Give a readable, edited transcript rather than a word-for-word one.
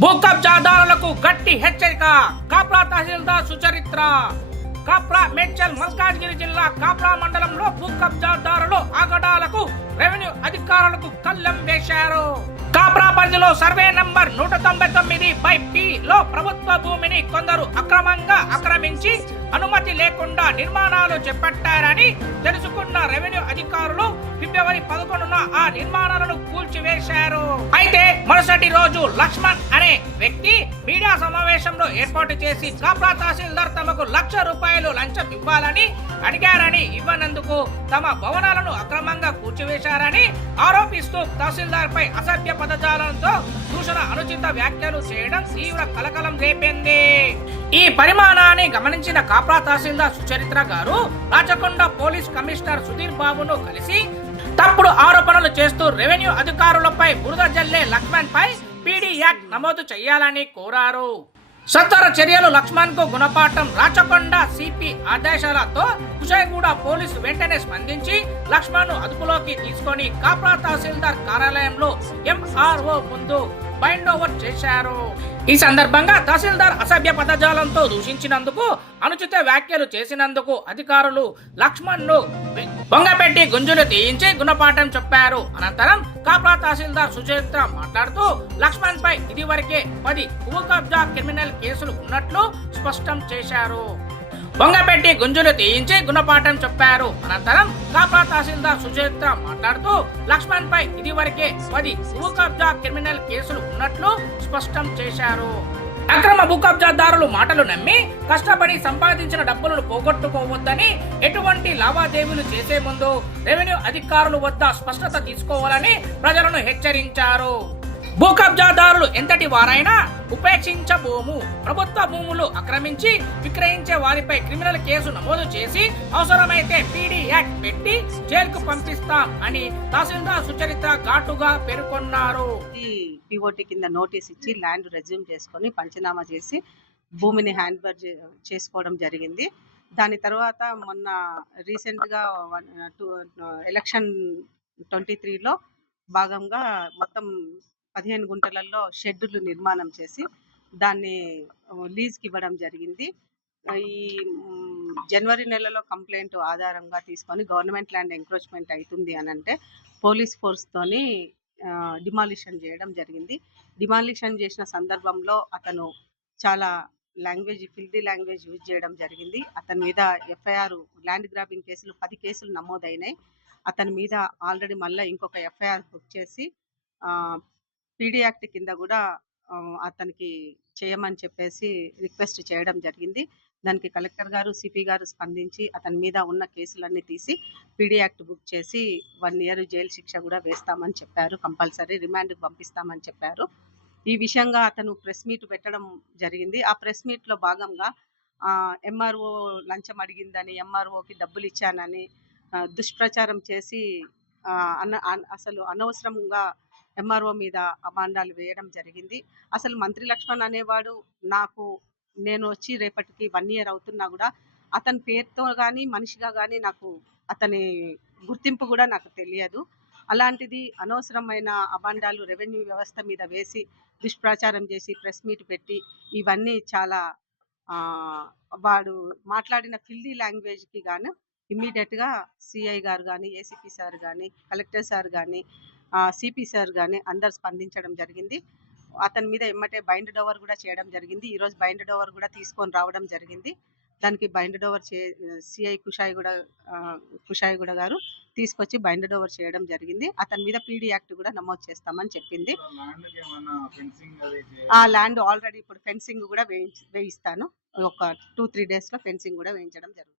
భూ కబ్జాదారులకు గట్టి హెచ్చరిక. కాప్రా తహసీల్దార్ సుచరిత్ర. కాప్రా మేడ్చల్ మల్కాజ్గిరి జిల్లా కాప్రా మండలంలో భూ కబ్జాదారులు ఆగడాలకు రెవెన్యూ అధికారులకు కళ్ళెం వేశారు. కాప్రా పరిధిలో సర్వే నంబర్ 199/P లో ప్రభుత్వ భూమిని కొందరు అక్రమంగా ఆక్రమించి అనుమతి లేకుండా నిర్మాణాలు చేపట్టారని తెలుసుకున్న రెవెన్యూ అధికారులు ఫిబ్రవరి 11న ఆ నిర్మాణాలను కూల్చివేశారు. అయితే మరుసటి రోజు లక్ష్మణ్ అనే వ్యక్తి మీడియా సమావేశంలో ఏర్పాటు చేసి కాప్రా తహసీల్దార్ తమకు ₹1,00,000 లంచం ఇవ్వాలని అడిగారని, ఇవ్వనందుకు తమ భవనాలను అక్రమంగా కూల్చివేశారని ఆరోపిస్తూ తహసీల్దార్ పై అసభ్య పదజాలంతో దూషణ అనుచిత వ్యాఖ్యలు చేయడం తీవ్ర కలకలం రేపింది. ఈ పరిమాణాన్ని గమనించిన కాప్రా తహసీల్దార్ సుచరిత్ర గారు రాచకొండ పోలీస్ కమిషనర్ సుధీర్ బాబును కలిసి తప్పుడు ఆరోపణలు చేస్తూ రెవెన్యూ అధికారులపై బురద జల్లే లక్ష్మణ్ పై పీడీ యాక్ట్ నమోదు చేయాలని కోరారు. సత్వర చర్యలు లక్ష్మణ్ కు గుణపాఠం. రాచకొండ సిపి ఆదేశాలతో కుషాయిగూడ పోలీసు వెంటనే స్పందించి లక్ష్మణ్ ను అదుపులోకి తీసుకొని కాప్రా తహసీల్దార్ కార్యాలయంలో ఎంఆర్ఓ ముందు బైండ్ ఓవర్ చేశారు. ఈ సందర్భంగా తహసీల్దార్ అసభ్య పదజాలంతో దూషించినందుకు, అనుచిత వ్యాఖ్యలు చేసినందుకు అధికారులు లక్ష్మణ్ ను బొంగపెట్టి గుంజులు తీయించి గుణపాఠం చెప్పారు. అనంతరం కాప్రా తహసీల్దార్ సుచరిత్ర మాట్లాడుతూ లక్ష్మణ్ పై ఇదివరకే 10 భూ కబ్జా క్రిమినల్ కేసులు ఉన్నట్లు స్పష్టం చేశారు. బొంగపెట్టి గుంజులు తీయించి గుణపాఠం చెప్పారు. అనంతరం కాప్రా తహసీల్దార్ సుచరిత్ర మాట్లాడుతూ లక్ష్మణ్ పై ఇదివరకే 10 భూ కబ్జా క్రిమినల్ కేసులు ఉన్నట్లు స్పష్టం చేశారు. అక్రమ భూ కబ్జాదారులు మాటలు నమ్మి కష్టపడి సంపాదించిన డబ్బులను పోగొట్టుకోవద్దని, ఎటువంటి లావాదేవీలు చేసే ముందు రెవెన్యూ అధికారుల వద్ద స్పష్టత తీసుకోవాలని ప్రజలను హెచ్చరించారు. భూ కబ్జాదారులు ఎంతటి వారైనా ఉపేక్షించబోము. ప్రభుత్వ భూములు ఆక్రమించి విక్రయించే వారిపై క్రిమినల్ కేసు నమోదు చేసి అవసరమైతే పీడీ యాక్ట్ పెట్టి జైలుకు పంపిస్తాం అని తహసీల్దార్ సుచరిత్ర ఘాటుగా పేర్కొన్నారు. పిఓటి కింద నోటీస్ ఇచ్చి ల్యాండ్ రెజ్యూమ్ చేసుకొని పంచనామా చేసి భూమిని హ్యాండ్ ఓవర్ చేసుకోవడం జరిగింది. దాని తర్వాత మొన్న రీసెంట్గా ఎలక్షన్ 23లో భాగంగా మొత్తం 15 గుంటలలో షెడ్యూల్ నిర్మాణం చేసి దాన్ని లీజ్కి ఇవ్వడం జరిగింది. ఈ జనవరి నెలలో కంప్లైంట్ ఆధారంగా తీసుకొని గవర్నమెంట్ ల్యాండ్ ఎంక్రోచ్మెంట్ అవుతుంది అని అంటే పోలీస్ ఫోర్స్తోని డిమాలిషన్ చేయడం జరిగింది. డిమాలిషన్ చేసిన సందర్భంలో అతను చాలా ఫిల్దీ లాంగ్వేజ్ యూజ్ చేయడం జరిగింది. అతని మీద ఎఫ్ఐఆర్ ల్యాండ్ గ్రాబింగ్ కేసులు 10 కేసులు నమోదైనాయి. అతని మీద ఆల్రెడీ మళ్ళీ ఇంకొక ఎఫ్ఐఆర్ బుక్ చేసి పీడీ యాక్ట్ కింద కూడా అతనికి చేయమని చెప్పేసి రిక్వెస్ట్ చేయడం జరిగింది. దానికి కలెక్టర్ గారు, సిపి గారు స్పందించి అతని మీద ఉన్న కేసులన్నీ తీసి పీడీ యాక్ట్ బుక్ చేసి 1 ఇయర్ జైలు శిక్ష కూడా వేస్తామని చెప్పారు. కంపల్సరీ రిమాండ్కి పంపిస్తామని చెప్పారు. ఈ విషయంగా అతను ప్రెస్ మీట్ పెట్టడం జరిగింది. ఆ ప్రెస్ మీట్లో భాగంగా ఎంఆర్ఓ లంచం అడిగిందని, ఎంఆర్ఓకి డబ్బులు ఇచ్చానని దుష్ప్రచారం చేసి అసలు అనవసరంగా ఎంఆర్ఓ మీద అభాండాలు వేయడం జరిగింది. అసలు మంత్రి లక్ష్మణ్ అనేవాడు నేను వచ్చి రేపటికి 1 ఇయర్ అవుతున్నా కూడా అతని పేరుతో కానీ మనిషిగా కానీ నాకు అతని గుర్తింపు కూడా నాకు తెలియదు. అలాంటిది అనవసరమైన అభాండాలు రెవెన్యూ వ్యవస్థ మీద వేసి దుష్ప్రచారం చేసి ప్రెస్ మీట్ పెట్టి ఇవన్నీ చాలా వాడు మాట్లాడిన ఫిల్దీ లాంగ్వేజ్కి గాను ఇమ్మీడియట్గా సిఐ గారు కానీ, ఏసీపీ సార్ కానీ, కలెక్టర్ సార్ కానీ, సిపి సార్ కానీ అందరు స్పందించడం జరిగింది. అతని మీద ఎమ్మటే బైండ్ ఓవర్ కూడా చేయడం జరిగింది. ఈరోజు బైండ్ ఓవర్ కూడా తీసుకొని రావడం జరిగింది. దానికి బైండ్ ఓవర్ సిఐ కుషాయిగూడ గారు తీసుకొచ్చి బైండ్ ఓవర్ చేయడం జరిగింది. అతని మీద పీడీ యాక్ట్ కూడా నమోదు చేస్తామని చెప్పింది. ఆ ల్యాండ్ ఆల్రెడీ ఇప్పుడు ఫెన్సింగ్ కూడా వేయిస్తాను. ఒక 2-3 డేస్లో ఫెన్సింగ్ కూడా వేయించడం జరుగుతుంది.